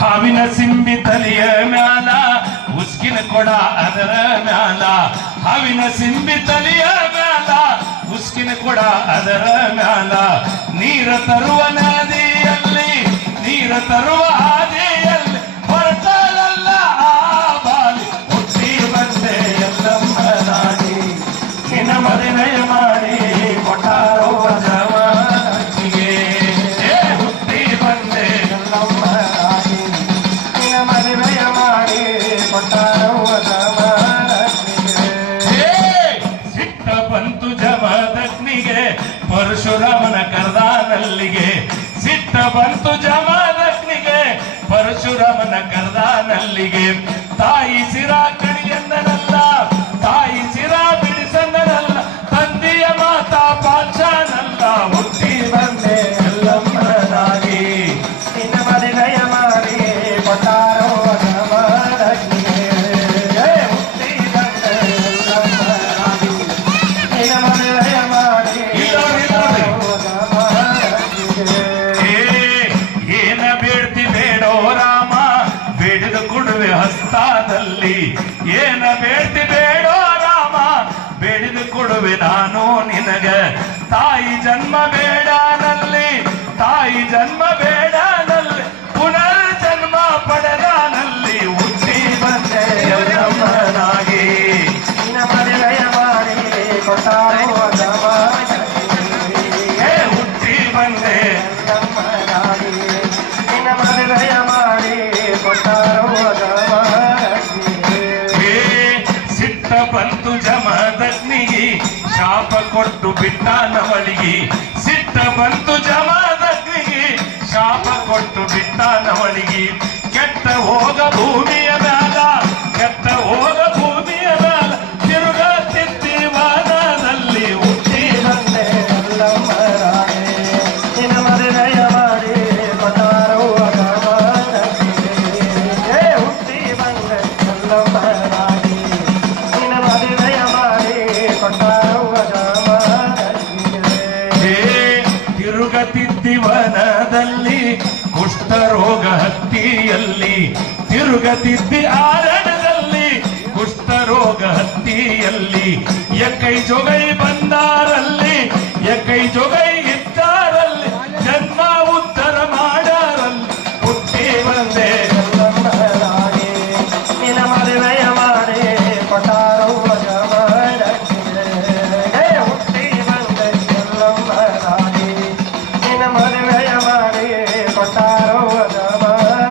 ಹಾವಿನ ಸಿಂಬಿ ತಲೆಯ ಮ್ಯಾಲ ಉಸ್ಕಿನ ಕೊಡ ಅದರ ಮ್ಯಾಲ ಹಾವಿನ ಸಿಂಬಿ ತಲೆಯ ಮ್ಯಾಲ ಉಸ್ಕಿನ ಕೊಡ ಅದರ ಮ್ಯಾಲ ನೀರ ತರುವ ನದಿಯಲ್ಲಿ ನೀರ ತರುವ ಹಾದಿಯಲ್ಲಿ ಹೊರಟಲ್ಲ ಆ ಬಾಲಿ ಹುಟ್ಟಿ ಬಂದೆ ಎಲ್ಲಮ್ಮನಾಗಿ ನಿನ್ನ ಮದುವೆ ಮಾಡಿ ಕೊಟ್ಟಾರೋ ಜವಾನಿಗೆ ಹುಟ್ಟಿ ಬಂದೆ ಎಲ್ಲಮ್ಮನಾಗಿ ನಿನ್ನ ಮದುವೆ ಮಾಡಿ ಕೊಟ್ಟಾರೋ ಜವಾನಿಗೆ ಸಿಟ್ಟ ಬಂತು ಜಮದಗ್ನಿಗೆ ಪರಶುರಾಮನ ಕರ್ದಾನಲ್ಲಿಗೆ ಸಿಟ್ಟ ಬಂತು ಜಮದಗ್ನಿಗೆ ಪರಶುರಾಮನ ಕರ್ದಾನಲ್ಲಿಗೆ ತಾಯಿ ಸಿರ ಕಡಿಯಂದನಲ್ಲ ತಾಯಿ ಸಿರ ಬಿಡಿಸಂದನಲ್ಲ ತಂದೆಯ ಮಾತಾ ಪಾಲ್ಚಾನಲ್ಲ ಹುಟ್ಟಿ ಬಂದೆ ಎಲ್ಲಮ್ಮನಾಗಿ ನಿನ್ನ ಮದುವೆಯ ಮಾಡಿ ಕೊಟ್ಟಾರೋ ಜಮದಗ್ನಿಗೆ ಹುಟ್ಟಿ ಬಂದೆ ಎಲ್ಲಮ್ಮನಾಗಿ ನಿನ್ನ ಮದುವೆಯ ಮಾಡಿ ಏನ ಬೇಡ್ತಿ ಬೇಡೋ ರಾಮ ಬೇಡಿದ ಕೊಡುವೆ ಹಸ್ತಾದಲ್ಲಿ ಏನ ಬೇಡ್ತಿ ಬೇಡೋ ರಾಮ ಬೇಡಿದ ಕೊಡುವೆ ನಾನು ನಿನಗ ತಾಯಿ ಜನ್ಮ ಬೇಡನಲ್ಲಿ ತಾಯಿ ಜನ್ಮ ಬೇಡನಲ್ಲಿ ಪುನರ್ ಜನ್ಮ ಪಡೆದಾನಲ್ಲಿ ಹುಟ್ಟಿ ಬಂದೆ ಎಲ್ಲಮ್ಮನಾಗಿ ನಿನ್ನ ಮದುವೆಯ ಮಾಡಿ ಕೊಟ್ಟಾರೋ ಹುಟ್ಟಿ ಬಂದೆ ಎಲ್ಲಮ್ಮನಾಗಿ ನಿನ್ನ ಮದುವೆಯ ಮಾಡಿ ಕೊಟ್ಟಾರೋ ಸಿಟ್ಟ ಬಂತು ಜಮದಗ್ನಿಗೆ ಶಾಪ ಕೊಟ್ಟು ಬಿಟ್ಟಾನವಳಿಗೆ ಸಿಟ್ಟ ಬಂತು ಜಮದಗ್ನಿಗೆ ಶಾಪ ಕೊಟ್ಟು ಬಿಟ್ಟಾನವಳಿಗೆ ಕೆಟ್ಟ ಹೋಗ ಭೂಮಿಯ ಮ್ಯಾಲ ಕೆಟ್ಟ ಹೋಗ ಭೂಮಿಯ ಮ್ಯಾಲ ತಿರುಗ ತಿತ್ತಿ ವನದಲ್ಲಿ ಹುಟ್ಟಿ ಬಂದೆ ಎಲ್ಲಮ್ಮನಾಗಿ ನಿನ್ನ ಮದುವೆಯ ಮಾಡಿ ಕೊಟ್ಟಾರೋ ಹುಟ್ಟಿ ಬಂದೆ ಎಲ್ಲಮ್ಮನಾಗಿ ನಿನ್ನ ಮದುವೆಯ ಮಾಡಿ ಕೊಟ್ಟಾರೋ ತಿರುಗತಿದ್ದಿ ವನದಲ್ಲಿ ಕುಷ್ಠರೋಗ ಹತ್ತಿಯಲ್ಲಿ ತಿರುಗತಿದ್ದಿ ಆರಣದಲ್ಲಿ ಕುಷ್ಠರೋಗ ಹತ್ತಿಯಲ್ಲಿ ಎಕ್ಕೈ ಜೊಗೈ ಬಂದಾರಲ್ಲಿ ಎಕ್ಕೈ ಜೊಗೈ ಇದ್ದಾರಲ್ಲಿ ಜನ್ಮ ಉದ್ಧಾರ ಮಾಡಾರಲ್ಲಿ ಹುಟ್ಟಿ ಬಂದೆ